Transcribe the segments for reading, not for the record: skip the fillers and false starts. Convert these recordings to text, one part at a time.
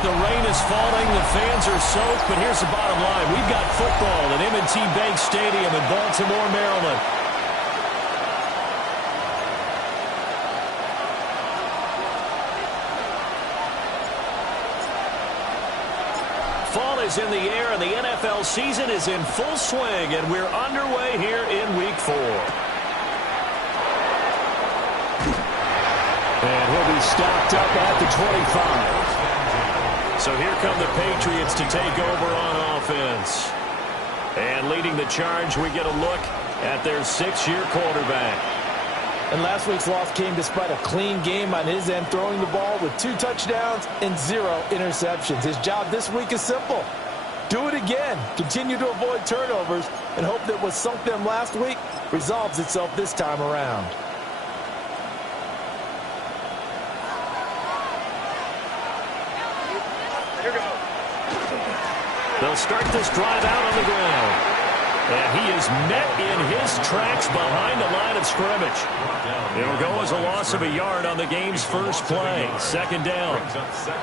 The rain is falling, the fans are soaked, but here's the bottom line. We've got football at M&T Bank Stadium in Baltimore, Maryland. Fall is in the air, and the NFL season is in full swing, and we're underway here in Week 4. And he'll be stopped up at the 25. So here come the Patriots to take over on offense. And leading the charge, we get a look at their 6-year quarterback. And last week's loss came despite a clean game on his end, throwing the ball with 2 touchdowns and 0 interceptions. His job this week is simple. Do it again. Continue to avoid turnovers and hope that what sunk them last week resolves itself this time around. They'll start this drive out on the ground. And he is met in his tracks behind the line of scrimmage. It'll go as a loss of a yard on the game's first play. 2nd down.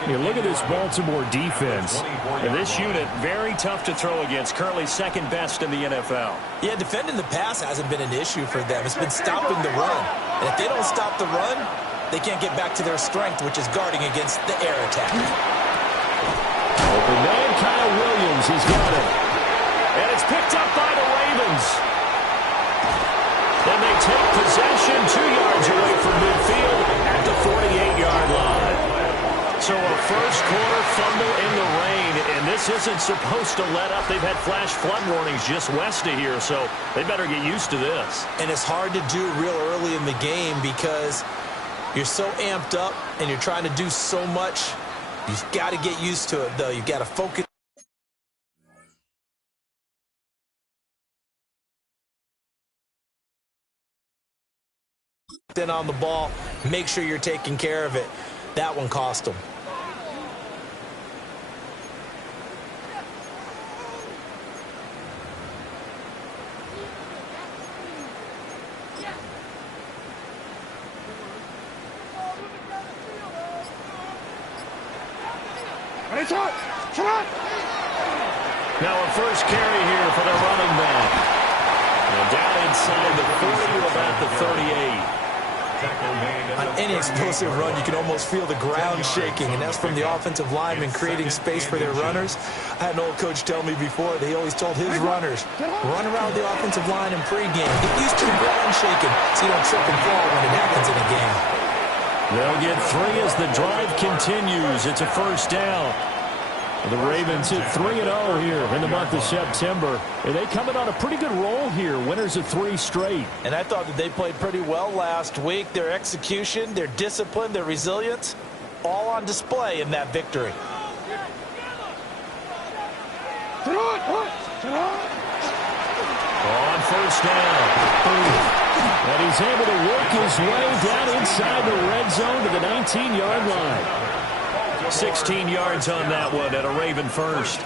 You look at this Baltimore defense. And this unit, very tough to throw against. Currently 2nd best in the NFL. Yeah, defending the pass hasn't been an issue for them. It's been stopping the run. And if they don't stop the run, they can't get back to their strength, which is guarding against the air attack. Open man, Kyle Williams has got it. And it's picked up by the Ravens. And they take possession 2 yards away from midfield at the 48-yard line. So a first-quarter fumble in the rain, and this isn't supposed to let up. They've had flash flood warnings just west of here, so they better get used to this. And it's hard to do real early in the game because you're so amped up and you're trying to do so much. You've got to get used to it, though. You've got to focus in on the ball. Make sure you're taking care of it. That one cost them. Now a first carry here for the running back. And down inside the 40 to about the 38. On any explosive run, you can almost feel the ground shaking, and that's from the offensive linemen creating space for their runners. I had an old coach tell me before that he always told his runners, run around the offensive line in pregame. Get used to the ground shaking so you don't trip and fall when it happens in a game. They'll get 3 as the drive continues. It's a first down. The Ravens hit 3-0 here in the month of September. And they come in on a pretty good roll here. Winners of 3 straight. And I thought that they played pretty well last week. Their execution, their discipline, their resilience, all on display in that victory. On first down. And he's able to work his way down inside the red zone to the 19-yard line. 16 yards on that one at a Raven first.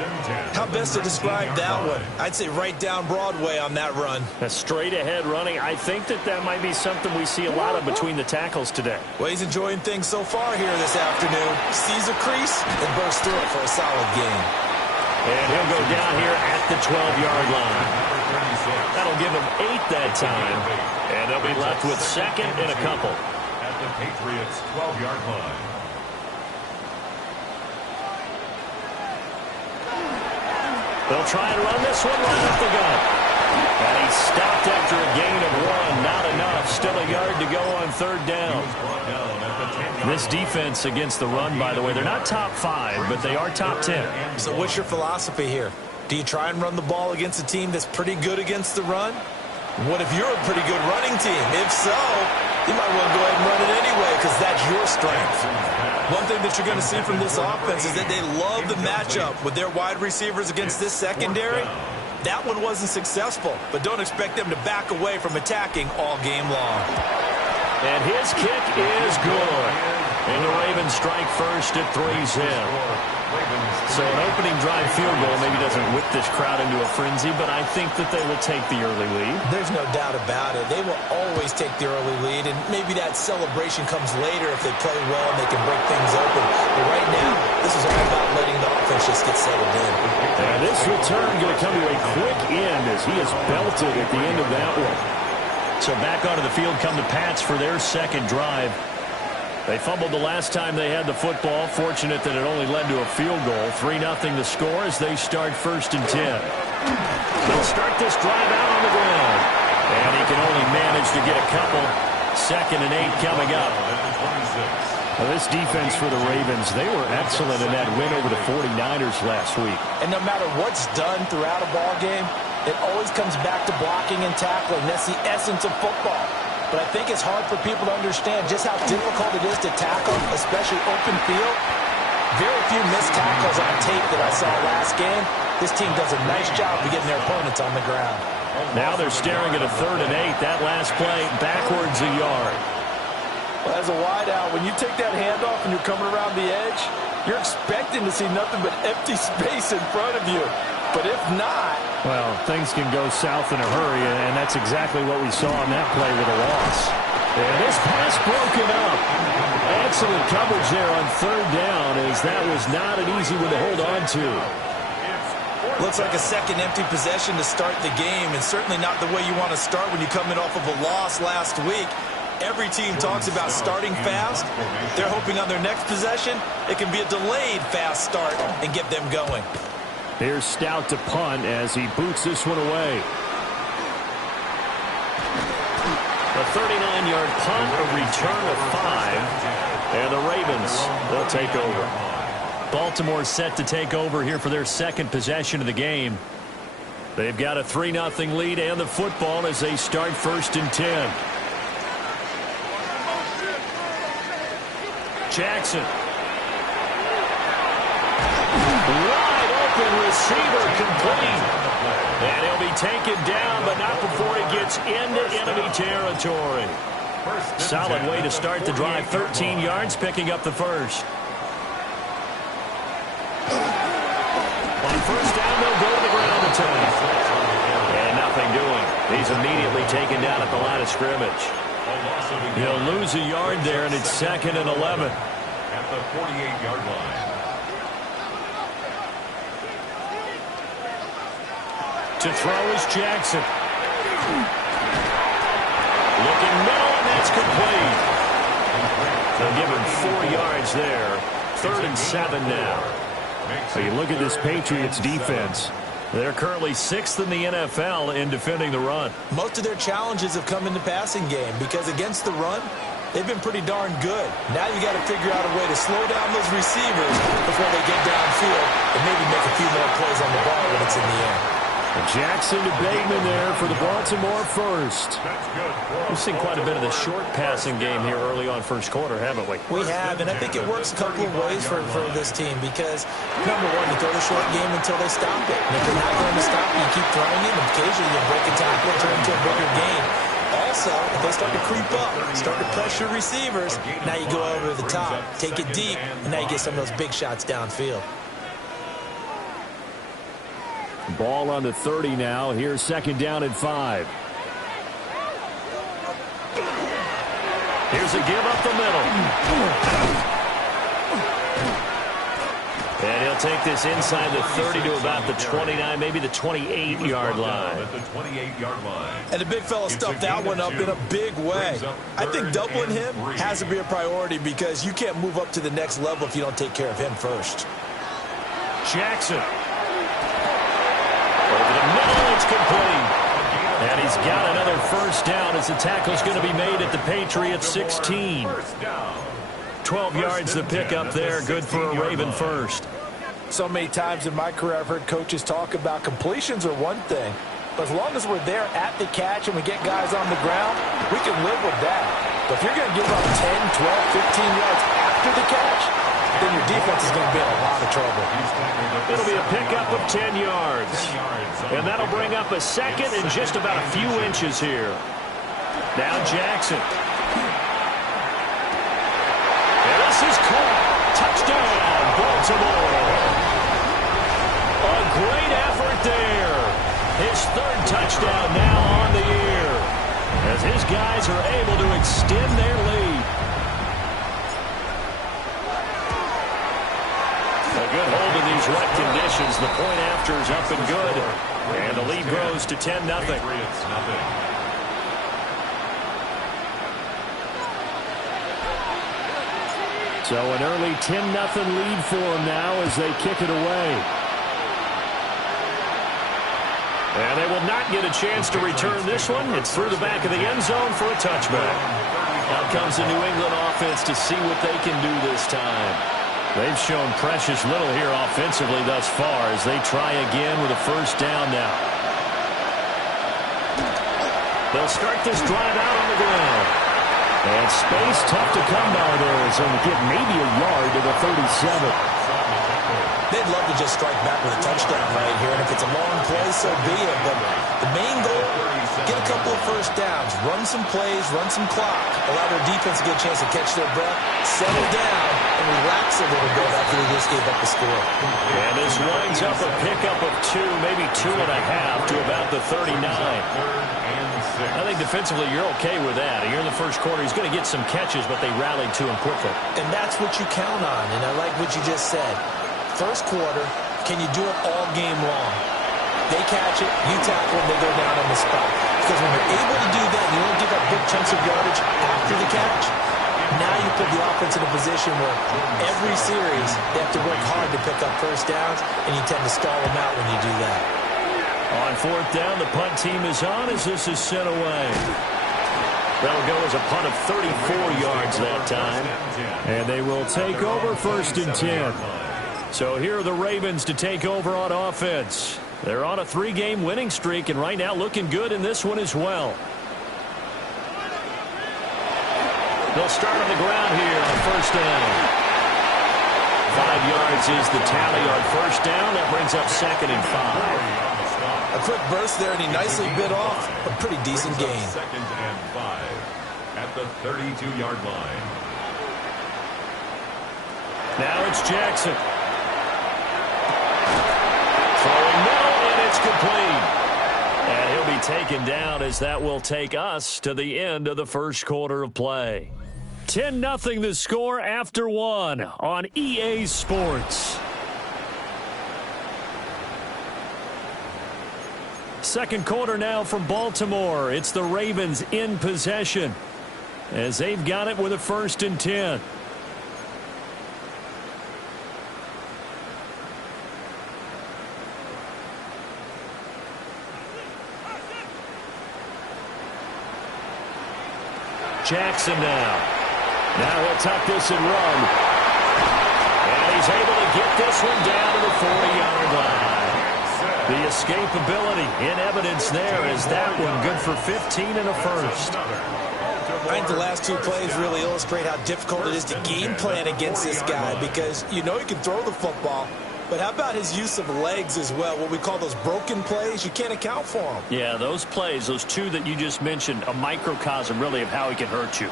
How best to describe that one? I'd say right down Broadway on that run. A straight-ahead running. I think that might be something we see a lot of between the tackles today. Well, he's enjoying things so far here this afternoon. Sees a crease and bursts through it for a solid gain. And he'll go down here at the 12-yard line. That'll give him 8 that time. And they'll be left with 2nd and a couple. At the Patriots' 12-yard line. They'll try and run this one right up the gut. And he's stopped after a gain of 1. Not enough. Still a yard to go on 3rd down. This defense against the run, by the way, they're not top 5, but they are top 10. So what's your philosophy here? Do you try and run the ball against a team that's pretty good against the run? What if you're a pretty good running team? If so, You might want to go ahead and run it anyway because that's your strength. One thing that you're going to see from this offense is that they love the matchup with their wide receivers against this secondary. That one wasn't successful, but don't expect them to back away from attacking all game long. And his kick is good. And the Ravens strike first at 3-0. So an opening drive field goal maybe doesn't whip this crowd into a frenzy, but I think that they will take the early lead. There's no doubt about it. They will always take the early lead, and maybe that celebration comes later if they play well and they can break things open. But right now, this is all about letting the offense just get settled in. And this return going to come to a quick end as he is belted at the end of that one. So back onto the field come the Pats for their second drive. They fumbled the last time they had the football. Fortunate that it only led to a field goal. 3-0 the score as they start 1st and 10. They'll start this drive out on the ground. And he can only manage to get a couple. 2nd and 8 coming up. Well, this defense for the Ravens, they were excellent in that win over the 49ers last week. And no matter what's done throughout a ball game, it always comes back to blocking and tackling. That's the essence of football. But I think it's hard for people to understand just how difficult it is to tackle, especially open field. Very few missed tackles on tape that I saw last game. This team does a nice job of getting their opponents on the ground. Now they're staring at a 3rd and 8. That last play backwards a yard. Well, as a wideout, when you take that handoff and you're coming around the edge, you're expecting to see nothing but empty space in front of you. But if not... Well, things can go south in a hurry, and that's exactly what we saw on that play with a loss. And this pass broken up. Excellent coverage there on 3rd down, as that was not an easy one to hold on to. Looks like a second empty possession to start the game, and certainly not the way you want to start when you come in off of a loss last week. Every team talks about starting fast. They're hoping on their next possession, it can be a delayed fast start and get them going. Here's Stout to punt as he boots this one away. A 39-yard punt, a return of 5, and the Ravens will take over. Baltimore set to take over here for their second possession of the game. They've got a 3-0 lead and the football as they start 1st and 10. Jackson. Wide open receiver complete. And he'll be taken down, but not before he gets into enemy territory. Solid way to start the drive. 13 yards, picking up the first. On 1st down, they'll go to the ground attack. And nothing doing. He's immediately taken down at the line of scrimmage. He'll lose a yard there, and it's 2nd and 11. At the 48-yard line. To throw is Jackson. Looking middle, and that's complete. They'll give him 4 yards there. 3rd and 7 now. So you look at this Patriots defense. They're currently 6th in the NFL in defending the run. Most of their challenges have come in the passing game because against the run, they've been pretty darn good. Now you got to figure out a way to slow down those receivers before they get downfield and maybe make a few more plays on the ball when it's in the air. Jackson to Bateman there for the Baltimore first. We've seen quite a bit of the short passing game here early on first quarter, haven't we? We have, and I think it works a couple of ways for this team because, number one, you throw the short game until they stop it. And if they're not going to stop it, you keep throwing it, and occasionally you break a tackle and turn into a bigger gain. Also, if they start to creep up, start to pressure receivers, now you go over the top, take it deep, and now you get some of those big shots downfield. Ball on the 30 now. Here's 2nd down and 5. Here's a give up the middle. And he'll take this inside the 30 to about the 29, maybe the 28-yard line. At the 28-yard line. And the big fella stuffed that one up in a big way. I think doubling him has to be a priority because you can't move up to the next level if you don't take care of him first. Jackson. Over the middle, it's complete. And he's got another 1st down as the tackle's going to be made at the Patriots 16. 12 yards the pickup there. Good for a Raven first. So many times in my career I've heard coaches talk about completions are one thing. But as long as we're there at the catch and we get guys on the ground, we can live with that. But if you're going to give up 10, 12, 15 yards after the catch, then your defense is going to be in a lot of trouble. It'll be a pickup of 10 yards. And that'll bring up a second and just about a few inches here. Now Jackson. And this is caught. Touchdown, Baltimore. A great effort there. His third touchdown now on the year, as his guys are able to extend their lead. A good hold in these wet conditions. The point after is up and good. And the lead grows to 10-0. So an early 10-0 lead for them now as they kick it away. And they will not get a chance to return this one. It's through the back of the end zone for a touchback. Out comes the New England offense to see what they can do this time. They've shown precious little here offensively thus far as they try again with a first down now. They'll start this drive out on the ground. And space tough to come by there. So to get maybe a yard to the 37. They'd love to just strike back with a touchdown right here, and if it's a long play, so be it. But the main goal, get a couple of first downs, run some plays, run some clock, allow their defense to get a chance to catch their breath, settle down, and relax a little bit after they just gave up the score. And this winds up a pickup of 2, maybe 2.5 to about the 39. I think defensively you're okay with that. Here in the first quarter, he's going to get some catches, but they rallied to him quickly. And that's what you count on, and I like what you just said. First quarter, can you do it all game long? They catch it, you tackle them, they go down on the spot. Because when you're able to do that, you don't give up big chunks of yardage after the catch. Now you put the offense in a position where every series they have to work hard to pick up first downs, and you tend to stall them out when you do that. On fourth down, the punt team is on as this is sent away. That'll go as a punt of 34 yards that time. And they will take over first and 10. So here are the Ravens to take over on offense. They're on a 3-game winning streak, and right now looking good in this one as well. They'll start on the ground here on first down. 5 yards is the tally on first down. That brings up second and 5. A quick burst there, and he nicely bit off a pretty decent gain. Second and 5 at the 32-yard line. Now it's Jackson. Throwing middle, and it's complete. And he'll be taken down as that will take us to the end of the first quarter of play. 10-0 the score after 1 on EA Sports. Second quarter now from Baltimore. It's the Ravens in possession as they've got it with a first and 10. Jackson now. Now he'll tuck this and run. And he's able to get this one down to the 40-yard line. The escapability in evidence there is that one good for 15 and a first. I think the last 2 plays really illustrate how difficult it is to game plan against this guy because you know he can throw the football, but how about his use of legs as well? What we call those broken plays, you can't account for them. Yeah, those plays, those 2 that you just mentioned, a microcosm really of how he can hurt you.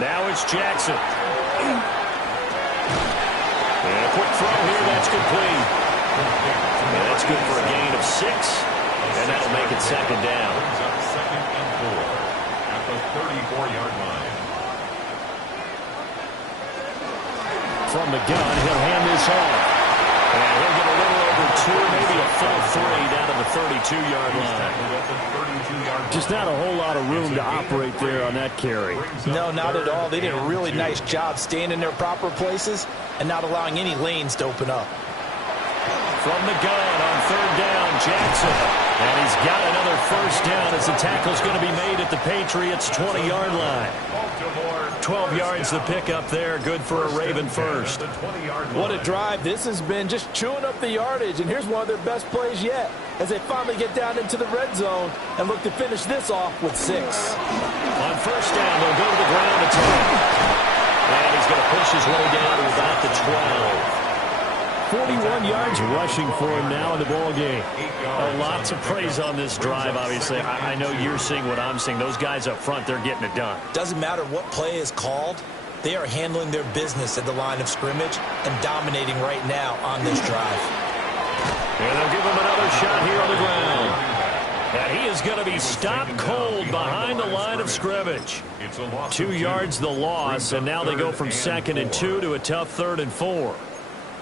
Now it's Jackson. And a quick throw here, that's complete. And that's good for a gain of 6. And that'll make it second down. Second and 4 at the 34-yard line. From the gun, he'll hand this off. And he'll get a little over 2, maybe a full 3 down to the 32-yard line. Just not a whole lot of room to operate there on that carry. No, not at all. They did a really nice job staying in their proper places and not allowing any lanes to open up. From the gun on third down, Jackson. And he's got another first down as the tackle's going to be made at the Patriots' 20-yard line. 12 yards the pickup there. Good for a Raven first. What a drive this has been, just chewing up the yardage. And here's one of their best plays yet as they finally get down into the red zone and look to finish this off with 6. On first down, they'll go to the ground attack. And he's going to push his way down to about the 12. 41 yards rushing for him now in the ball game. Lots of praise on this drive, obviously. I know you're seeing what I'm seeing. Those guys up front, they're getting it done. Doesn't matter what play is called. They are handling their business at the line of scrimmage and dominating right now on this drive. And they'll give him another shot here on the ground. And he is going to be stopped cold behind the line of scrimmage. 2 yards the loss, and now they go from 2nd and 2 to a tough 3rd and 4.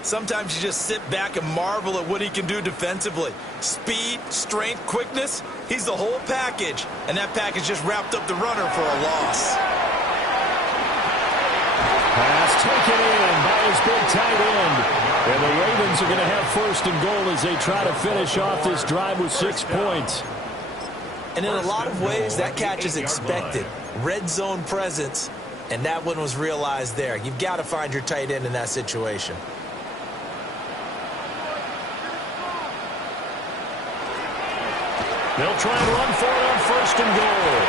Sometimes you just sit back and marvel at what he can do defensively. Speed, strength, quickness, he's the whole package. And that package just wrapped up the runner for a loss. Pass taken in by his big tight end. And the Ravens are going to have 1st and goal as they try to finish off this drive with 6 points. And in a lot of ways, that catch is expected. Red zone presence, and that one was realized there. You've got to find your tight end in that situation. They'll try and run for it on 1st and goal.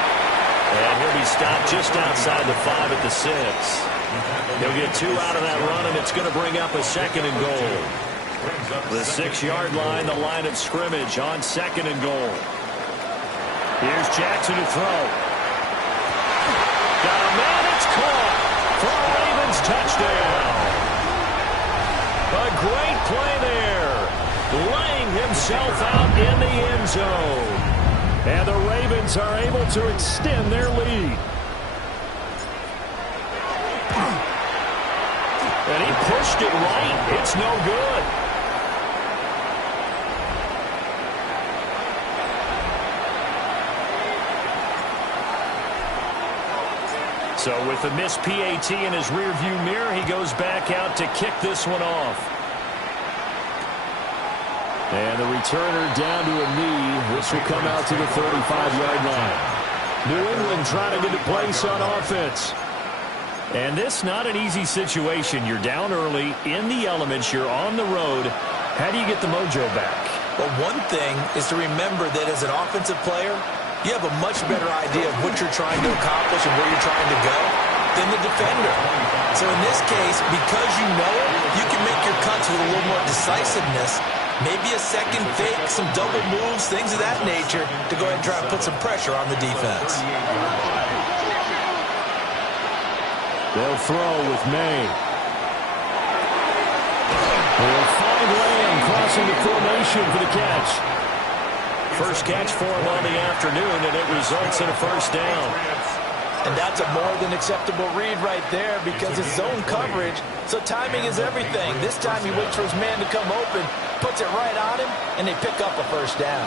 And he'll be stopped just outside the 5 at the 6. He'll get 2 out of that run, and it's going to bring up a 2nd and goal. The 6-yard line, the line of scrimmage on 2nd and goal. Here's Jackson to throw. Got a man, it's caught for a Ravens touchdown. A great play there. Laying himself out in the end zone. And the Ravens are able to extend their lead. And he pushed it right. It's no good. So with the missed PAT in his rearview mirror, he goes back out to kick this one off. And the returner down to a knee. This will come out to the 35-yard line. New England trying to get a place on offense. And this not an easy situation. You're down early, in the elements, you're on the road. How do you get the mojo back? Well, one thing is to remember that as an offensive player, you have a much better idea of what you're trying to accomplish and where you're trying to go than the defender. So in this case, because you know it, you can make your cuts with a little more decisiveness. Maybe a second fake, some double moves, things of that nature to go ahead and try and put some pressure on the defense. They'll throw with May. They'll find Lamb crossing the formation for the catch. First catch for him on the afternoon, and it results in a first down. And that's a more than acceptable read right there because it's zone coverage, so timing is everything. This time he waits for his man to come open, puts it right on him, and they pick up a first down.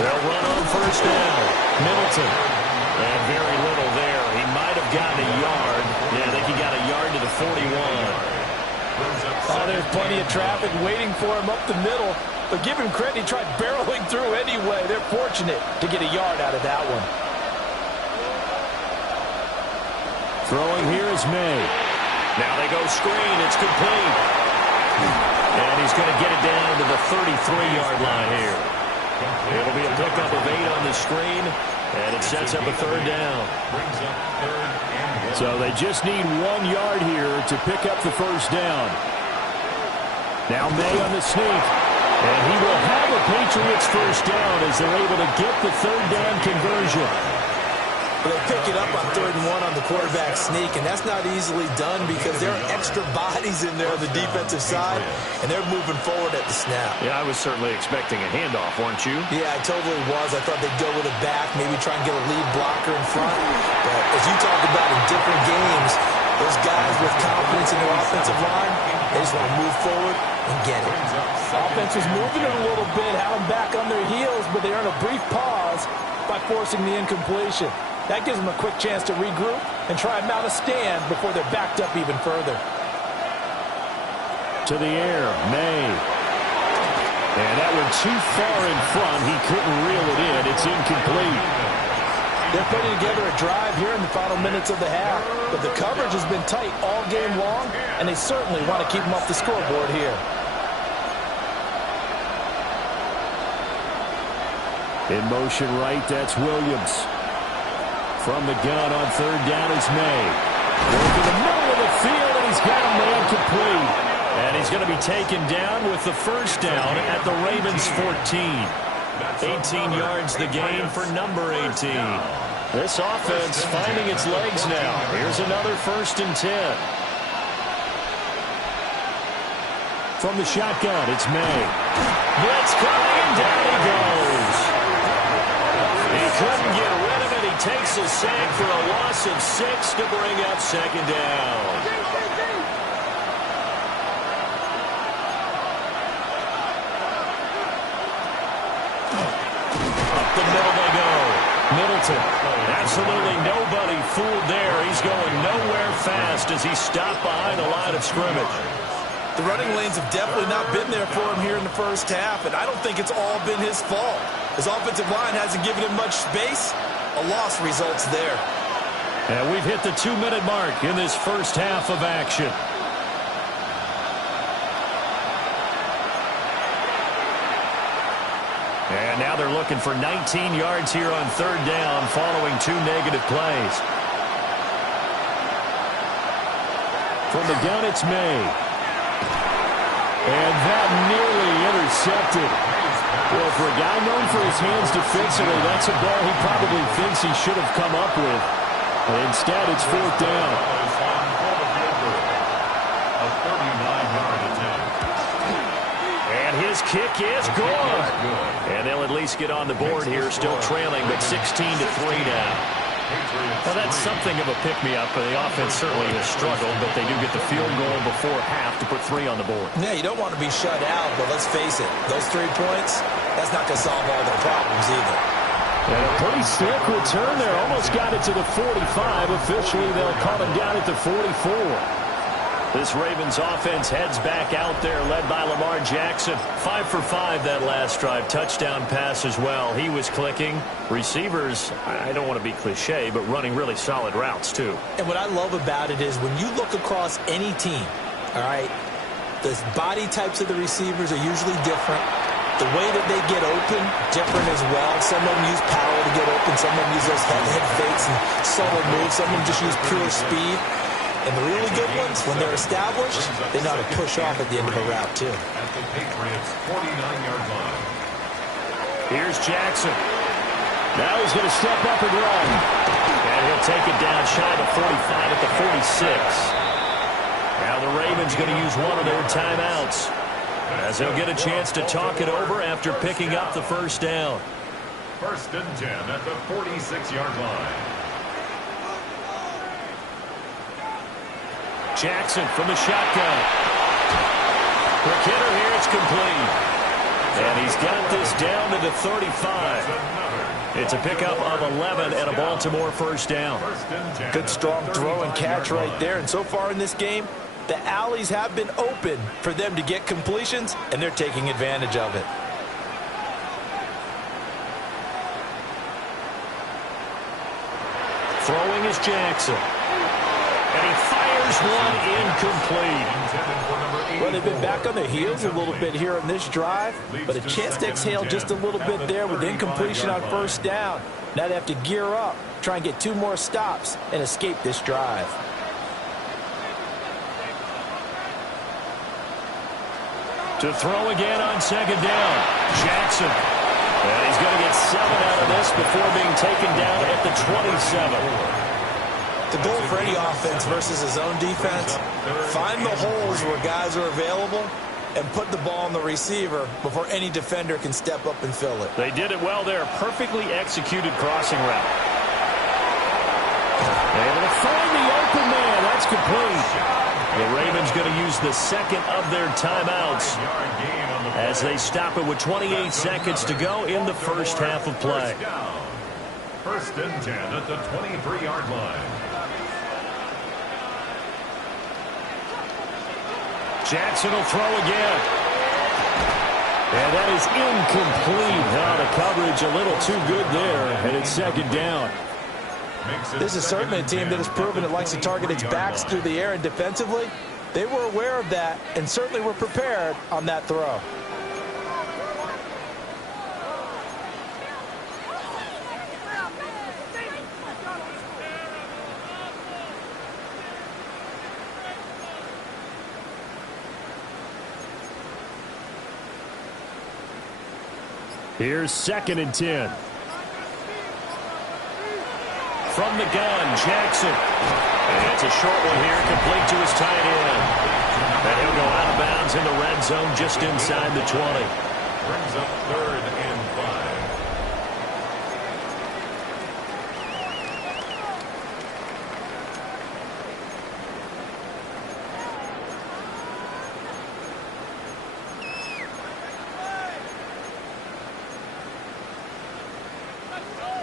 They'll run on first down. Middleton. And very little there. He might have gotten a yard. Yeah, I think he got a yard to the 41. Oh, there's plenty of traffic waiting for him up the middle. But give him credit, he tried barreling through anyway. They're fortunate to get a yard out of that one. Throwing here is May. Now they go screen. It's complete. And he's going to get it down to the 33-yard line here. It'll be a pickup of 8 on the screen, and it sets up a third down. So they just need 1 yard here to pick up the first down. Now May on the sneak. And he will have a Patriots first down as they're able to get the third down conversion. Well, they pick it up on 3rd and 1 on the quarterback sneak, and that's not easily done because there are extra bodies in there on the defensive side, and they're moving forward at the snap. Yeah, I was certainly expecting a handoff, weren't you? Yeah, I totally was. I thought they'd go with it back, maybe try and get a lead blocker in front. But as you talk about in different games, those guys with confidence in their offensive line, they just want to move forward and get it. Offense was moving it a little bit, had them back on their heels, but they earn a brief pause by forcing the incompletion. That gives them a quick chance to regroup and try and mount a stand before they're backed up even further. to the air. May. And that one too far in front. He couldn't reel it in. It's incomplete. They're putting together a drive here in the final minutes of the half. But the coverage has been tight all game long, and they certainly want to keep them off the scoreboard here. In motion right, that's Williams. From the gun on third down is May. Working the middle of the field, and he's got a man complete. And he's going to be taken down with the first down at the Ravens 14. 18 yards the gain for number 18. This offense finding its legs now. Here's another 1st and 10. From the shotgun, it's May. Blitz coming, and down he goes. He couldn't get rid of it. He takes a sack for a loss of 6 to bring up 2nd down. Up the middle they go. Middleton. Absolutely nobody fooled there. He's going nowhere fast as he stopped behind the line of scrimmage. The running lanes have definitely not been there for him here in the first half, and I don't think it's all been his fault. His offensive line hasn't given him much space. A loss results there. And we've hit the 2-minute mark in this first half of action. And now they're looking for 19 yards here on third down following 2 negative plays. From the gun, it's May. And that nearly intercepted. Well, for a guy known for his hands defensively, that's a ball he probably thinks he should have come up with. But instead, it's 4th down. A 39-yard attempt. And his kick is good. And they'll at least get on the board here, still trailing, but 16-3 now. Well, that's something of a pick-me-up. The offense certainly has struggled, but they do get the field goal before half to put 3 on the board. Yeah, you don't want to be shut out, but let's face it, those 3 points, that's not going to solve all their problems either. And a pretty slick return there. Almost got it to the 45. Officially, they'll call him down at the 44. This Ravens offense heads back out there, led by Lamar Jackson. 5 for 5 that last drive. Touchdown pass as well. He was clicking. Receivers, I don't want to be cliche, but running really solid routes, too. And what I love about it is when you look across any team, all right, the body types of the receivers are usually different. The way that they get open, different as well. Some of them use power to get open. Some of them use those head fakes and subtle moves. Some of them just use pure speed. And the really good ones, when they're established, they know how to push off at the end of a route, too. At the Patriots' 49-yard line. Here's Jackson. Now he's going to step up and run. And he'll take it down shy of the 45 at the 46. Now the Ravens going to use one of their timeouts, as they'll get a chance to talk it over after picking up the first down. 1st and 10 at the 46-yard line. Jackson from the shotgun. For Kidder here, it's complete. And he's got this down to the 35. It's a pickup of 11 and a Baltimore 1st down. Good strong throw and catch right there. And so far in this game, the alleys have been open for them to get completions, and they're taking advantage of it. Throwing is Jackson. And he fires one incomplete. Well, they've been back on their heels a little bit here on this drive, but a chance to exhale just a little bit there with incompletion on 1st down. Now they have to gear up, try and get 2 more stops, and escape this drive. To throw again on 2nd down. Jackson. And he's going to get 7 out of this before being taken down at the 27. The goal for any offense versus his own defense, find the holes where guys are available and put the ball on the receiver before any defender can step up and fill it. They did it well there. Perfectly executed crossing route. Able to find the open man. That's complete. The Ravens going to use the 2nd of their timeouts as they stop it with 28 seconds to go in the first half of play. 1st and 10 at the 23-yard line. Jackson will throw again. And that is incomplete. Now the coverage a little too good there, and it's second down. This is certainly a team that has proven it likes to target its backs through the air, and defensively, they were aware of that and certainly were prepared on that throw. Here's 2nd and 10. From the gun, Jackson. And it's a short one here, complete to his tight end. And he'll go out of bounds in the red zone just inside the 20. Brings up 3rd and 5.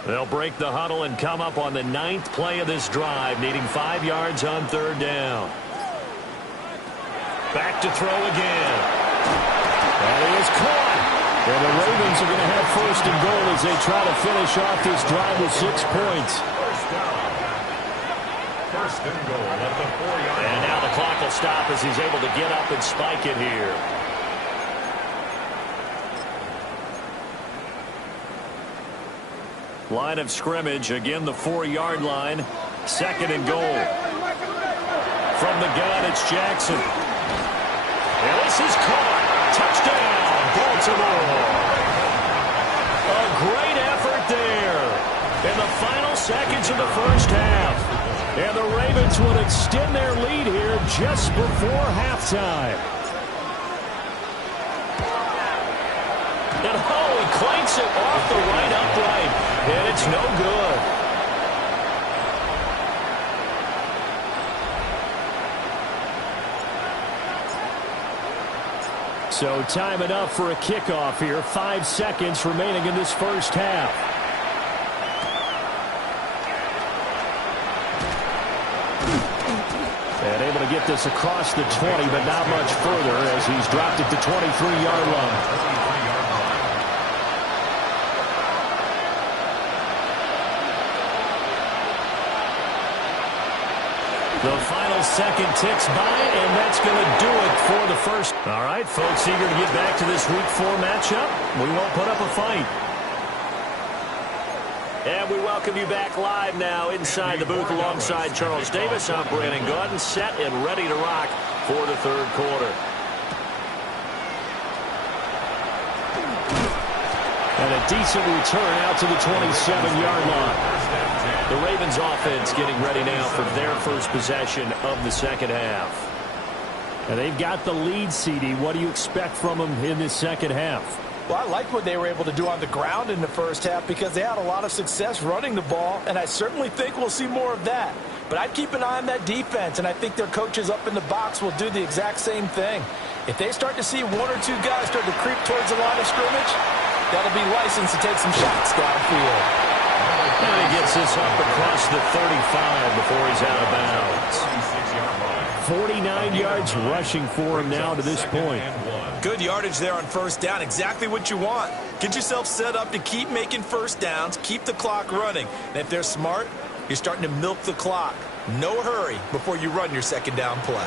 They'll break the huddle and come up on the 9th play of this drive, needing 5 yards on 3rd down. Back to throw again. And he is caught. And the Ravens are going to have 1st and goal as they try to finish off this drive with 6 points. 1st and goal at the 4-yard line. And now the clock will stop as he's able to get up and spike it here. Line of scrimmage, again the 4-yard line. 2nd and goal. From the gun, it's Jackson. And this is caught. Touchdown, Baltimore. A great effort there in the final seconds of the first half. And the Ravens would extend their lead here just before halftime. And he clanks it off the right upright. And it's no good. So time enough for a kickoff here. 5 seconds remaining in this first half. And able to get this across the 20, but not much further as he's dropped it to 23-yard line. The final second ticks by, and that's going to do it for the first. All right, folks, eager to get back to this Week 4 matchup. We won't put up a fight. And we welcome you back live now inside the booth alongside Charles Davis. I'm Brandon Gaudin, set and ready to rock for the 3rd quarter. And a decent return out to the 27-yard line. The Ravens offense getting ready now for their first possession of the second half. And they've got the lead, CD. What do you expect from them in this second half? Well, I like what they were able to do on the ground in the first half because they had a lot of success running the ball, and I certainly think we'll see more of that. But I'd keep an eye on that defense, and I think their coaches up in the box will do the exact same thing. If they start to see 1 or 2 guys start to creep towards the line of scrimmage, that'll be licensed to take some shots downfield. And he gets this up across the 35 before he's out of bounds. 49 yards rushing for him now to this point. Good yardage there on 1st down. Exactly what you want. Get yourself set up to keep making 1st downs, keep the clock running. And if they're smart, you're starting to milk the clock. No hurry before you run your 2nd down play.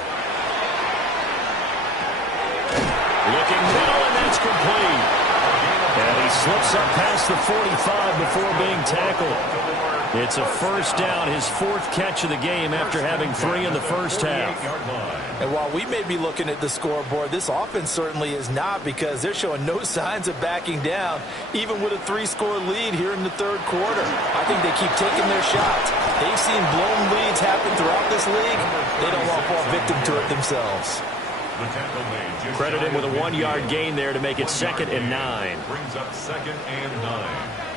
Looking middle, and that's complete. And he slips up past the 45 before being tackled. It's a 1st down, his 4th catch of the game after having 3 in the first half. And while we may be looking at the scoreboard, this offense certainly is not because they're showing no signs of backing down, even with a 3-score lead here in the 3rd quarter. I think they keep taking their shots. They've seen blown leads happen throughout this league. They don't want to fall victim to it themselves. Credit him with a 1-yard gain there to make it 2nd and 9. Brings up 2nd and 9.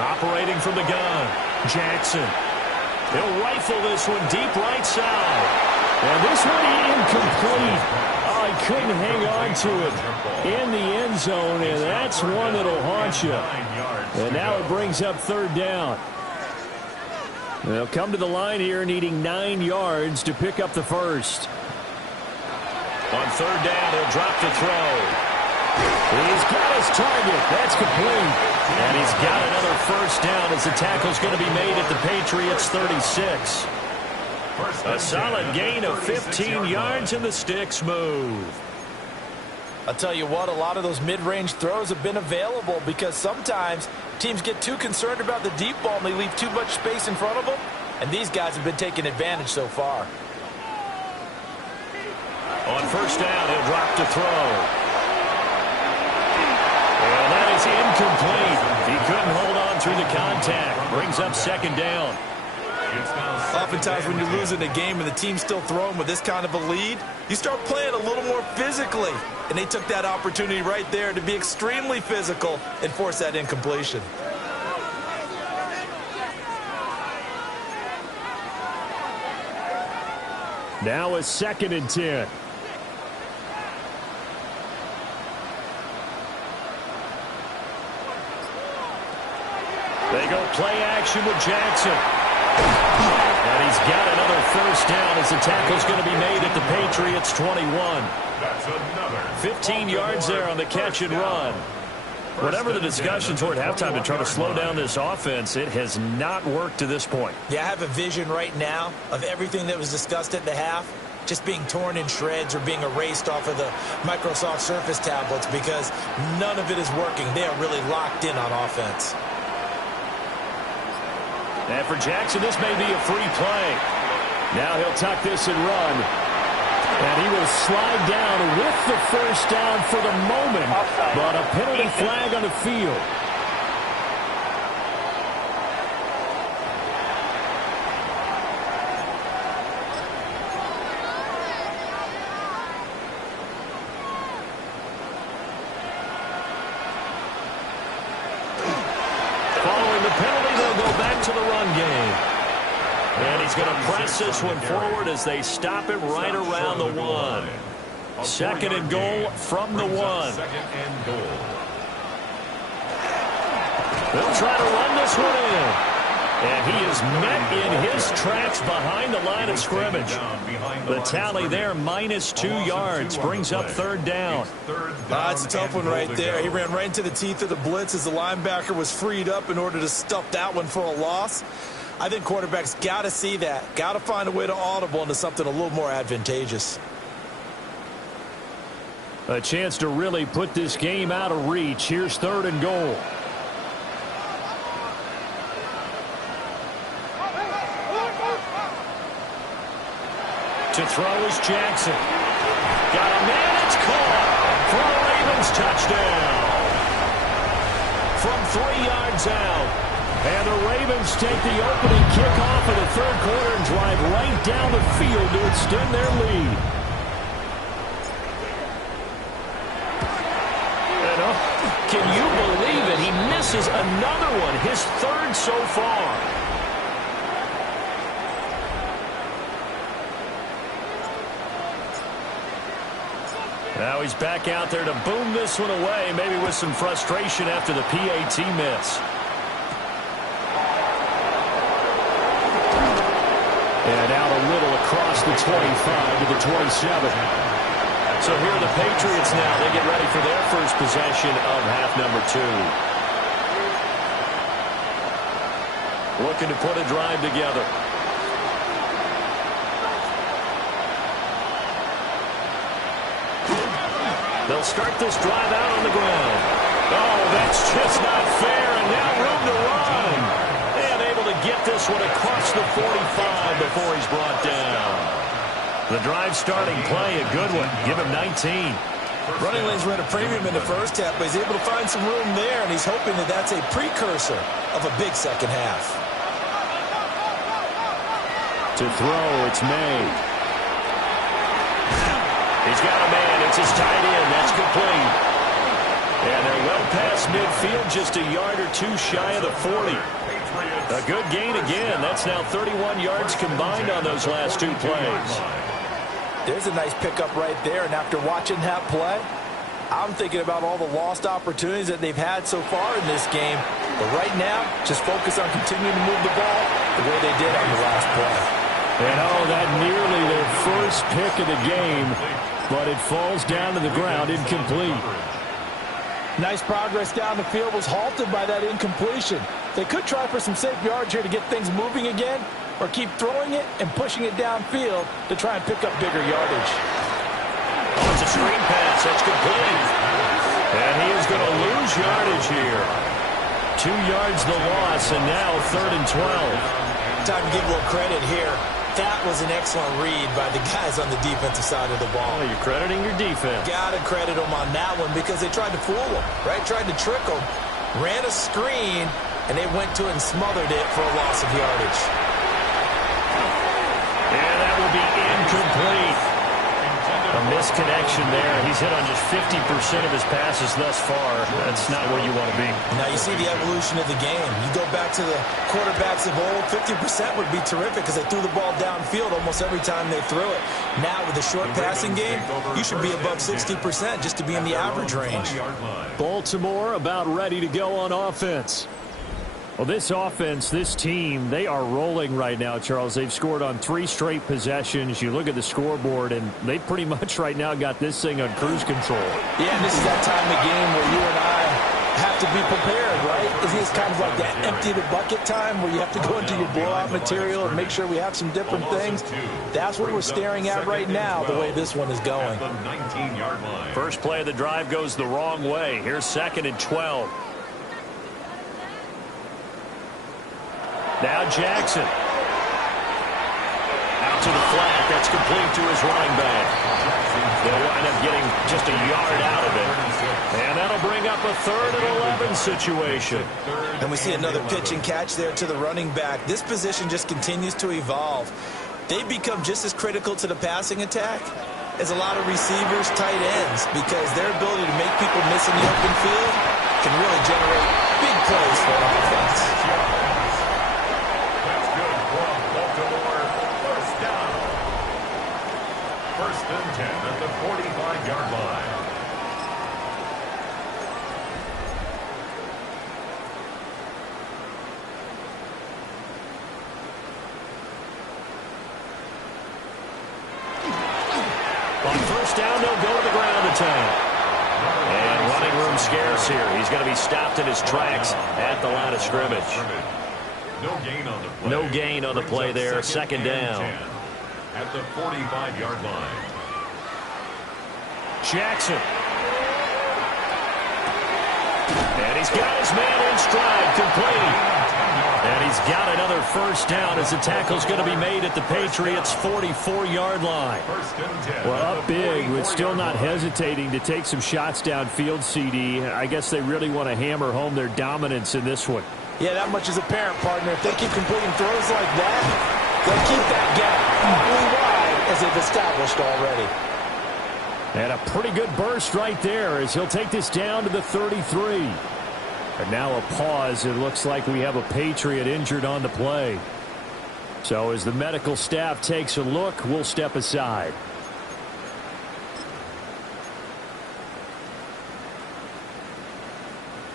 Operating from the gun, Jackson. He'll rifle this one deep right side. And this one incomplete. Oh, he couldn't hang on to it in the end zone, and that's one that'll haunt you. And now it brings up 3rd down. They'll come to the line here needing 9 yards to pick up the first. On third down, he'll drop to throw. He's got his target. That's complete. And he's got another first down as the tackle's going to be made at the Patriots' 36. A solid gain of 15 yards, and the sticks move. I'll tell you what, a lot of those mid-range throws have been available because sometimes teams get too concerned about the deep ball and they leave too much space in front of them, and these guys have been taking advantage so far. On first down, he'll drop to throw. And that is incomplete. He couldn't hold on through the contact. Brings up second down. Oftentimes when you're losing a game and the team's still throwing with this kind of a lead, you start playing a little more physically. And they took that opportunity right there to be extremely physical and force that incompletion. Now a 2nd and 10. They go play action with Jackson. And he's got another first down as the tackle's going to be made at the Patriots' 21. That's another 15 yards there on the catch and run. Whatever the discussions were at halftime to try to slow down this offense, it has not worked to this point. Yeah, I have a vision right now of everything that was discussed at the half just being torn in shreds or being erased off of the Microsoft Surface tablets because none of it is working. They are really locked in on offense. And for Jackson, this may be a free play. Now he'll tuck this and run. And he will slide down with the first down for the moment. But a penalty flag on the field. Following the penalty, they'll go back to the run game. And he's going to press this one forward as they stop it right around the 1. 2nd and goal from the 1. They'll try to run this one in. And he is met in his tracks behind the line of scrimmage. The tally there, -2 yards, brings up 3rd down. That's a tough one right there. He ran right into the teeth of the blitz as the linebacker was freed up in order to stuff that one for a loss. I think quarterbacks got to see that. Got to find a way to audible into something a little more advantageous. A chance to really put this game out of reach. Here's 3rd and goal. To throw is Jackson. Got a man, it's caught for a Ravens touchdown. From 3 yards out. And the Ravens take the opening kickoff of the 3rd quarter and drive right down the field to extend their lead. And, can you believe it? He misses another one, his 3rd so far. Now he's back out there to boom this one away, maybe with some frustration after the PAT miss. And out a little across the 25 to the 27. So here are the Patriots now. They get ready for their first possession of half number 2. Looking to put a drive together. They'll start this drive out on the ground. Oh, that's just not fair, and now room to run. And able to get this one across the 45 before he's brought down. The drive starting play, a good one. Give him 19. Running lanes were at a premium in the first half, but he's able to find some room there, and he's hoping that that's a precursor of a big second half. To throw, it's made. He's got a man. It's his tight end. That's complete. And they're well past midfield, just a yard or 2 shy of the 40. A good gain again. That's now 31 yards combined on those last 2 plays. There's a nice pickup right there, and after watching that play, I'm thinking about all the lost opportunities that they've had so far in this game. But right now, just focus on continuing to move the ball the way they did on the last play. And that nearly their first pick of the game, but it falls down to the ground incomplete. Nice progress down the field was halted by that incompletion. They could try for some safe yards here to get things moving again, or keep throwing it and pushing it downfield to try and pick up bigger yardage. Oh, it's a screen pass. That's complete. And he is going to lose yardage here. 2 yards the loss, and now 3rd and 12. Time to give a little credit here. That was an excellent read by the guys on the defensive side of the ball. Oh, you're crediting your defense. Got to credit them on that one because they tried to fool them, right? Tried to trick them, ran a screen, and they went to it and smothered it for a loss of yardage. And that will be incomplete. A misconnection there. He's hit on just 50% of his passes thus far. That's not where you want to be. Now you see the evolution of the game. You go back to the quarterbacks of old, 50% would be terrific because they threw the ball downfield almost every time they threw it. Now with the short passing game, you should be above 60% just to be in the average range. Baltimore about ready to go on offense. Well, this offense, this team, they are rolling right now, Charles. They've scored on 3 straight possessions. You look at the scoreboard, and they pretty much right now got this thing on cruise control. Yeah, and this is that time of the game where you and I have to be prepared, right? Isn't this kind of like that empty the bucket time where you have to go into your blowout material and make sure we have some different things? That's what we're staring at right now, the way this one is going. First play of the drive goes the wrong way. Here's 2nd and 12. Now Jackson. Out to the flat. That's complete to his running back. They'll wind up getting just a yard out of it. And that'll bring up a 3rd and 11 situation. And we see another pitch and catch there to the running back. This position just continues to evolve. They become just as critical to the passing attack as a lot of receivers, tight ends, because their ability to make people miss in the open field can really generate big plays for an offense. First and 10 at the 45-yard line. On first down, they'll go to the ground attack. And running room scarce here. He's going to be stopped in his tracks at the line of scrimmage. No gain on the play. No gain on the play there. 2nd down. At the 45-yard line. Jackson. And he's got his man in stride, complete. And he's got another first down as the tackle's going to be made at the Patriots' 44-yard line. Well, up big, but still not hesitating to take some shots downfield, CD. I guess they really want to hammer home their dominance in this one. Yeah, that much is apparent, partner. If they keep completing throws like that, they'll keep that gap equally wide as they've established already. And a pretty good burst right there as he'll take this down to the 33. And now a pause. It looks like we have a Patriot injured on the play. So as the medical staff takes a look, we'll step aside.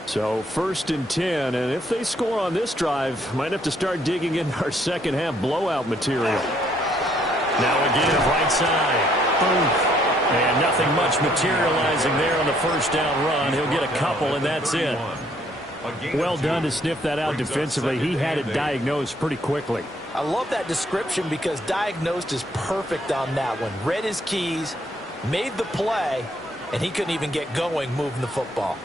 So 1st and 10, and if they score on this drive, might have to start digging in our second half blowout material. Now again, right side. Boom. And nothing much materializing there on the first down run. He'll get a couple, and that's it. Well done to sniff that out defensively. He had it diagnosed pretty quickly. I love that description because diagnosed is perfect on that one. Read his keys, made the play, and he couldn't even get going moving the football.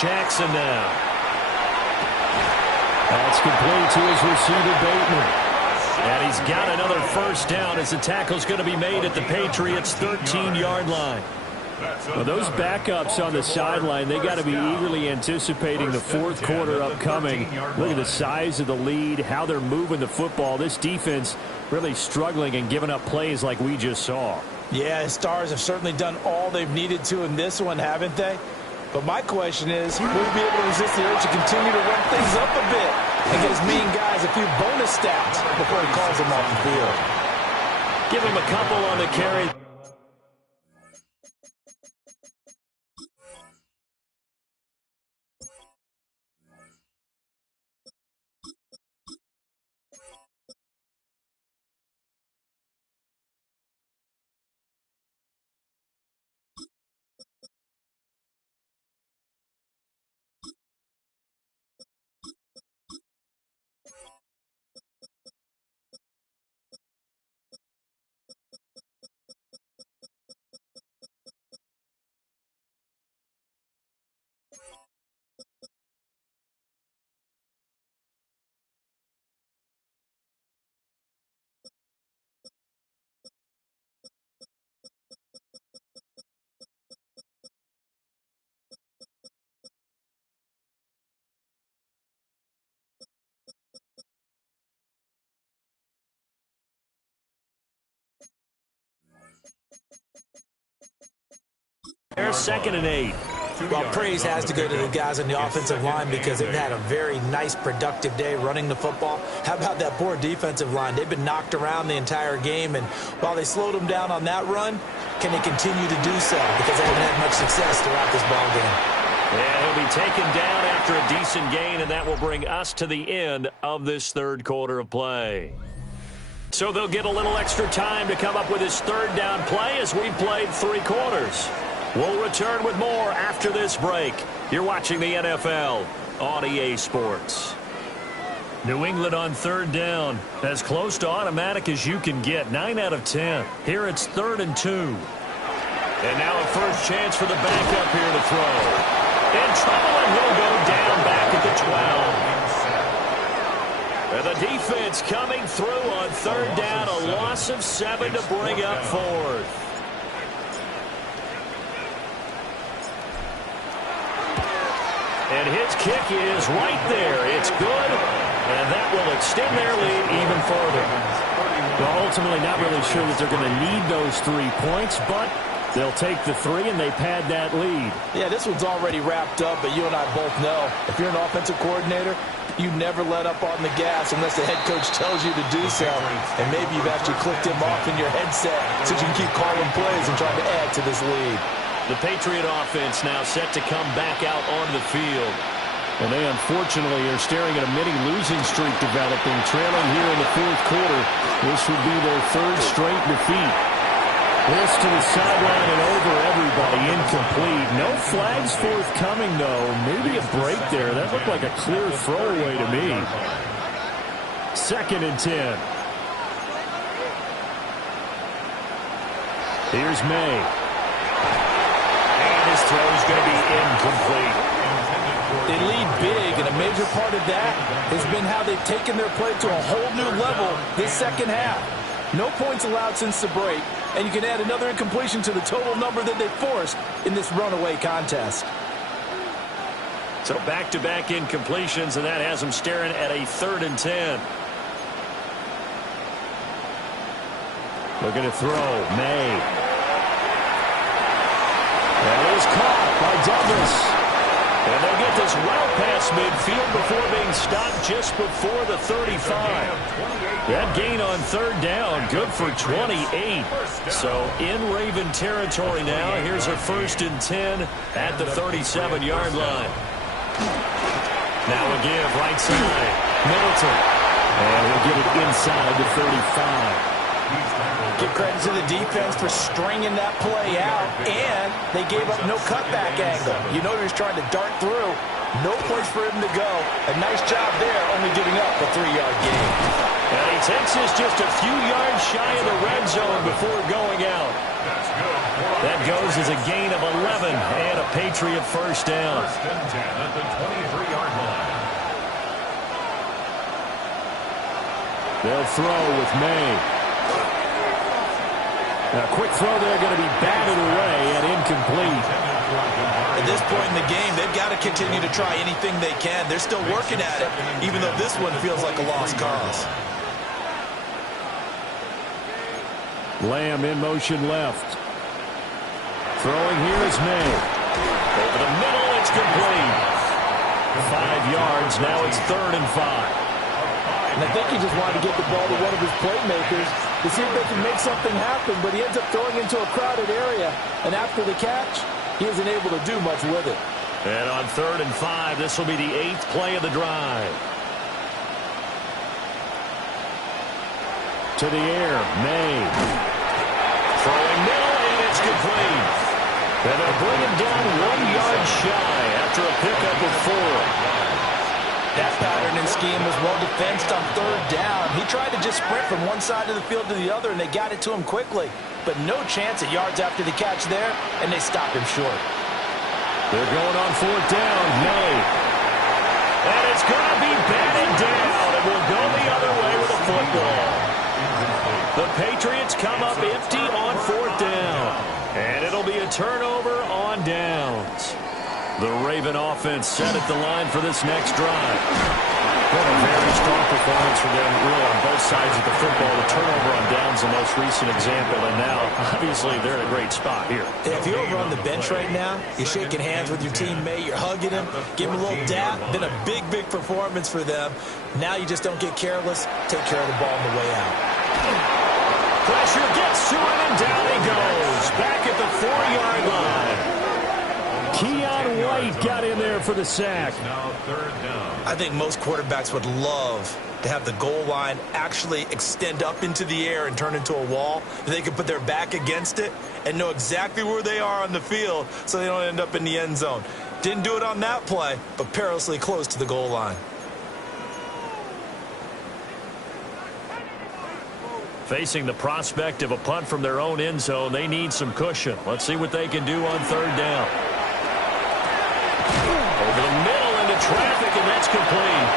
Jackson now. That's complete to his receiver, Bateman. And he's got another first down as the tackle's going to be made at the Patriots' 13-yard line. Well, those backups on the sideline, they got to be eagerly anticipating the 4th quarter upcoming. Look at the size of the lead, how they're moving the football. This defense really struggling and giving up plays like we just saw. Yeah, his Stars have certainly done all they've needed to in this one, haven't they? But my question is, will he be able to resist the urge to continue to run things up a bit and get his main guys a few bonus stats before he calls them off the field? Give him a couple on the carry. There's 2nd and 8. Well, praise has to go to the guys on the offensive line because they've had a very nice, productive day running the football. How about that poor defensive line? They've been knocked around the entire game, and while they slowed them down on that run, can they continue to do so? Because they haven't had much success throughout this ball game. And he'll be taken down after a decent gain, and that will bring us to the end of this third quarter of play. So they'll get a little extra time to come up with his third down play as we've played 3 quarters. We'll return with more after this break. You're watching the NFL on EA Sports. New England on 3rd down. As close to automatic as you can get. 9 out of 10. Here it's 3rd and 2. And now a first chance for the backup here to throw. In trouble, and he'll go down back at the 12. And the defense coming through on 3rd down. A loss of 7 to bring up 4th. And his kick is right there. It's good, and that will extend their lead even further. Well, ultimately not really sure that they're going to need those 3 points, but they'll take the 3, and they pad that lead. Yeah, this one's already wrapped up, but you and I both know if you're an offensive coordinator, you never let up on the gas unless the head coach tells you to do so. And maybe you've actually clicked him off in your headset so you can keep calling plays and trying to add to this lead. The Patriot offense now set to come back out onto the field. And they unfortunately are staring at a mini losing streak developing, trailing here in the 4th quarter. This would be their 3rd straight defeat. This to the sideline and over everybody, incomplete. No flags forthcoming, though. Maybe a break there. That looked like a clear throwaway to me. 2nd and 10. Here's May. His throw is going to be incomplete. They lead big, and a major part of that has been how they've taken their play to a whole new level this second half. No points allowed since the break, and you can add another incompletion to the total number that they forced in this runaway contest. So back-to-back incompletions, and that has them staring at a 3rd and 10. Looking to throw. May. That is caught by Douglas. And they'll get this well past midfield before being stopped just before the 35. That gain on 3rd down, good for 28. So in Raven territory now. Here's a 1st and 10 at the 37-yard line. Now a give right side. Middleton. And he'll get it inside the 35. Give credit to the defense for stringing that play out, and they gave up no cutback angle. You know he was trying to dart through. No place for him to go. A nice job there, only giving up a 3-yard gain. And he takes us just a few yards shy of the red zone before going out. That goes as a gain of 11 and a Patriot first down. At the 23-yard line. They'll throw with May. A quick throw there, going to be batted away and incomplete. At this point in the game, they've got to continue to try anything they can. They're still working at it, even though this one feels like a lost cause. Lamb in motion left. Throwing here is May. Over the middle, it's complete. 5 yards, now it's 3rd and 5. And I think he just wanted to get the ball to one of his playmakers to see if they can make something happen, but he ends up throwing into a crowded area. And after the catch, he isn't able to do much with it. And on 3rd and 5, this will be the 8th play of the drive. To the air, May. Throwing middle, and it's complete. And they'll bring him down 1 yard shy after a pickup of 4. That pattern and scheme was well defensed on 3rd down. He tried to just sprint from one side of the field to the other, and they got it to him quickly. But no chance at yards after the catch there, and they stopped him short. They're going on 4th down. May. And it's going to be batted down. It will go the other way with a football. The Patriots come up empty on 4th down. And it'll be a turnover on downs. The Raven offense set at the line for this next drive. Been a very strong performance for them, really, on both sides of the football. The turnover on downs, the most recent example, and now, obviously, they're in a great spot here. Yeah, if you're over on the bench right now, you're shaking hands with your teammate, you're hugging him, give him a little dap. Been a big, big performance for them. Now you just don't get careless. Take care of the ball on the way out. Pressure gets to it, and down he goes. Back at the 4-yard line. Keon White got in there for the sack. Now third down. I think most quarterbacks would love to have the goal line actually extend up into the air and turn into a wall. They can put their back against it and know exactly where they are on the field so they don't end up in the end zone. Didn't do it on that play, but perilously close to the goal line. Facing the prospect of a punt from their own end zone, they need some cushion. Let's see what they can do on third down. Over the middle into traffic, and that's complete.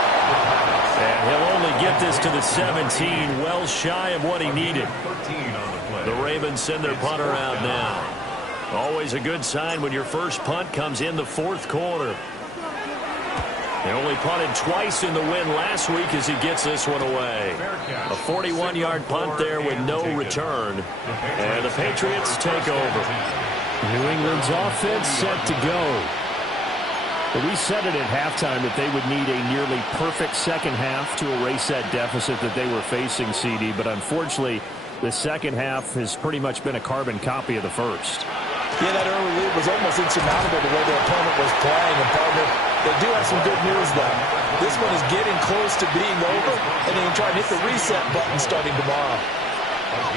And he'll only get this to the 17, well shy of what he needed. 13 on the play. The Ravens send their punter out now. Always a good sign when your first punt comes in the fourth quarter. They only punted twice in the win last week as he gets this one away. A 41-yard punt there with no return. And the Patriots take over. New England's offense set to go. But we said it at halftime that they would need a nearly perfect second half to erase that deficit that they were facing, CD. But unfortunately, the second half has pretty much been a carbon copy of the first. Yeah, that early lead was almost insurmountable the way their opponent was playing. And, partner, they do have some good news, though. This one is getting close to being over, and they can try to hit the reset button starting tomorrow.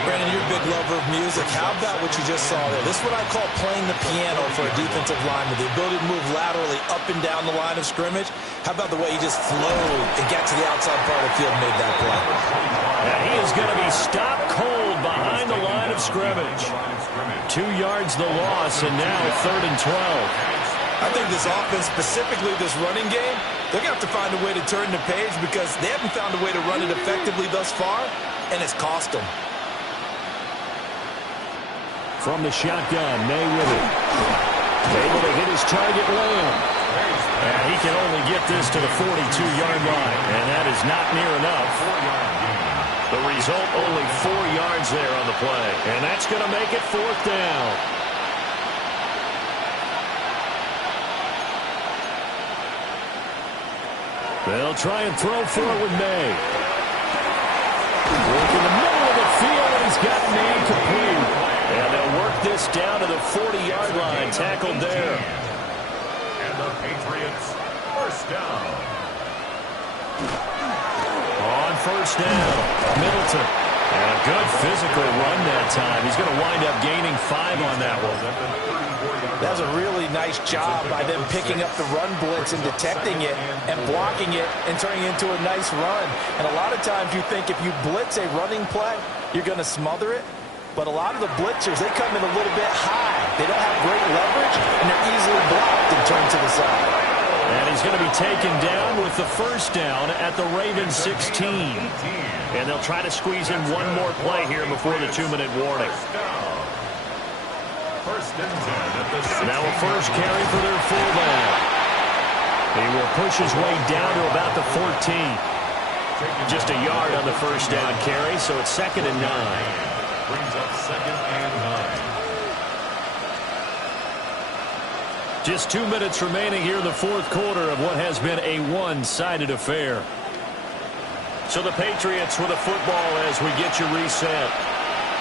Brandon, you're a big lover of music. How about what you just saw there? This is what I call playing the piano for a defensive lineman. The ability to move laterally up and down the line of scrimmage. How about the way he just flowed and got to the outside part of the field and made that play? And he is going to be stopped cold behind the line of scrimmage. 2 yards the loss, and now 3rd and 12. I think this offense, specifically this running game, they're going to have to find a way to turn the page because they haven't found a way to run it effectively thus far, and it's cost them. From the shotgun, May with it. Able to hit his target, Lamb. And he can only get this to the 42-yard line, and that is not near enough. The result, only 4 yards there on the play, and that's going to make it 4th down. They'll try and throw for it with May. Work in the middle of the field, and he's got May complete. And they'll work this down to the 40-yard line, tackled there. And the Patriots first down. On first down, Middleton. And a good physical run that time. He's going to wind up gaining 5 on that one. That was a really nice job by them picking up the run blitz and detecting it and blocking it and turning it into a nice run. And a lot of times you think if you blitz a running play, you're going to smother it. But a lot of the blitzers, they come in a little bit high. They don't have great leverage, and they're easily blocked and turned to the side. And he's going to be taken down with the first down at the Ravens 16. And they'll try to squeeze in one more play here before the 2-minute warning. First and 10 at the 16. Now a first carry for their fullback. He will push his way down to about the 14. Just a yard on the first down carry, so it's 2nd and 9. Brings up 2nd and 9. Just 2 minutes remaining here in the fourth quarter of what has been a one-sided affair. So the Patriots with a football as we get you reset.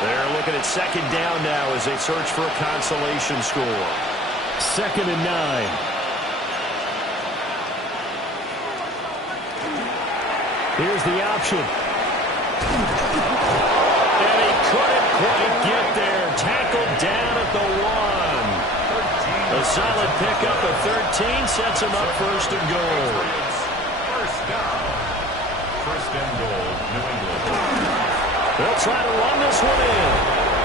They're looking at 2nd down now as they search for a consolation score. 2nd and 9. Here's the option. And he couldn't quite get there. Tackled down at the 1. A solid pickup of 13 sets him up 1st and goal. First down. 1st and goal, New England. They'll try to run this one in.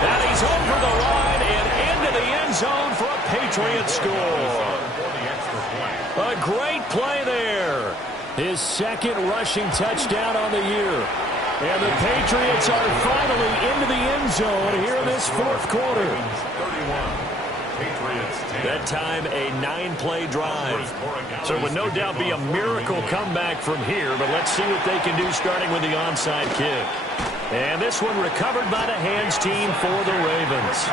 And he's over the line and into the end zone for a Patriot score. A great play there. His 2nd rushing touchdown on the year. And the Patriots are finally into the end zone here in this fourth quarter. Patriots 10. That time, a 9-play drive. So it would no doubt be a miracle comeback from here, but let's see what they can do starting with the onside kick. And this one recovered by the hands team for the Ravens.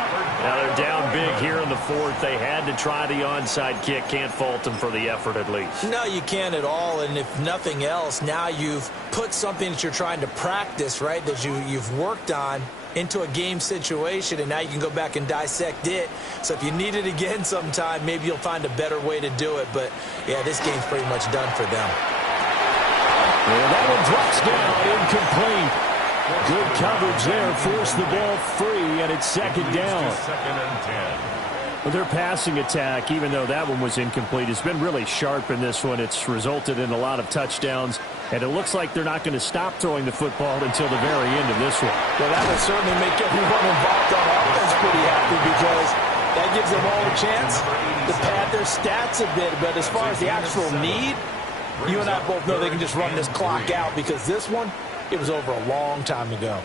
Now they're down big here in the fourth. They had to try the onside kick. Can't fault them for the effort at least. No, you can't at all. And if nothing else, now you've put something that you're trying to practice, right, that you've worked on into a game situation, and now you can go back and dissect it. So if you need it again sometime, maybe you'll find a better way to do it. But, yeah, this game's pretty much done for them. And that one drops down, incomplete. Good coverage there, forced the ball free, and it's second down. Second and 10. Well, their passing attack, even though that one was incomplete, has been really sharp in this one. It's resulted in a lot of touchdowns, and it looks like they're not going to stop throwing the football until the very end of this one. Well, that will certainly make everyone involved on offense pretty happy, because that gives them all a chance to pad their stats a bit. But as far as the actual need, you and I both know they can just run this clock out, because this one, it was over a long time ago.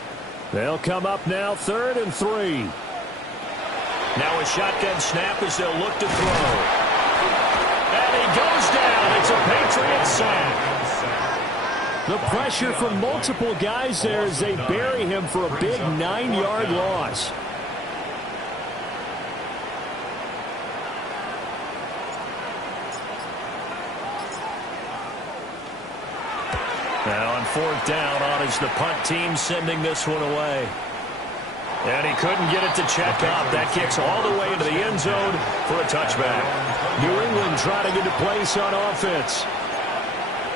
They'll come up now, 3rd and 3. Now a shotgun snap as they'll look to throw. And he goes down. It's a Patriot sack. The pressure from multiple guys there as they bury him for a big 9-yard loss. Now on 4th down, on is the punt team sending this one away. And he couldn't get it to check up. That kicks all the way into the end zone for a touchback. New England trying to get a place on offense.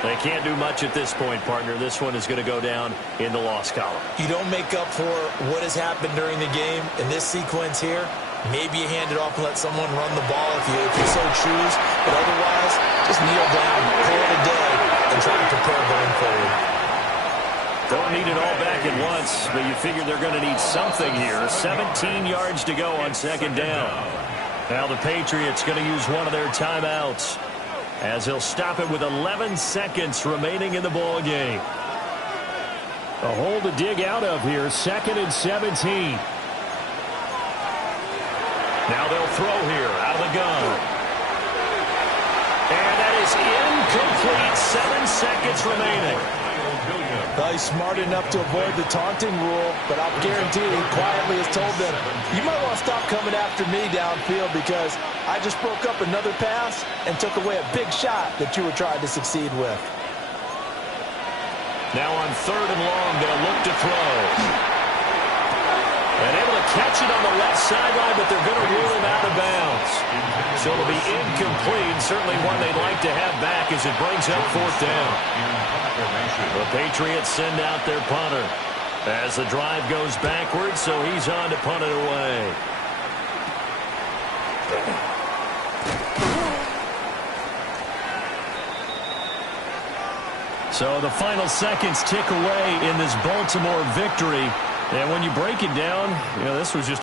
They can't do much at this point, partner. This one is going to go down in the loss column. You don't make up for what has happened during the game in this sequence here. Maybe you hand it off and let someone run the ball if you so choose. But otherwise, just kneel down, call it a day, and try to prepare going forward. Don't need it all back at once, but you figure they're going to need something here. 17 yards to go on 2nd down. Now the Patriots going to use one of their timeouts, as they'll stop it with 11 seconds remaining in the ball game. A hole to dig out of here, 2nd and 17. Now they'll throw here out of the gun. And that is incomplete. 7 seconds remaining. He's smart enough to avoid the taunting rule, but I'll guarantee he quietly has told them, you might want to stop coming after me downfield, because I just broke up another pass and took away a big shot that you were trying to succeed with. Now on 3rd and long, they'll look to throw. And able to catch it on the left sideline, but they're going to rule him out of bounds. So it'll be incomplete. Certainly one they'd like to have back as it brings up 4th down. The Patriots send out their punter as the drive goes backwards, so he's on to punt it away. So the final seconds tick away in this Baltimore victory. And when you break it down, this was just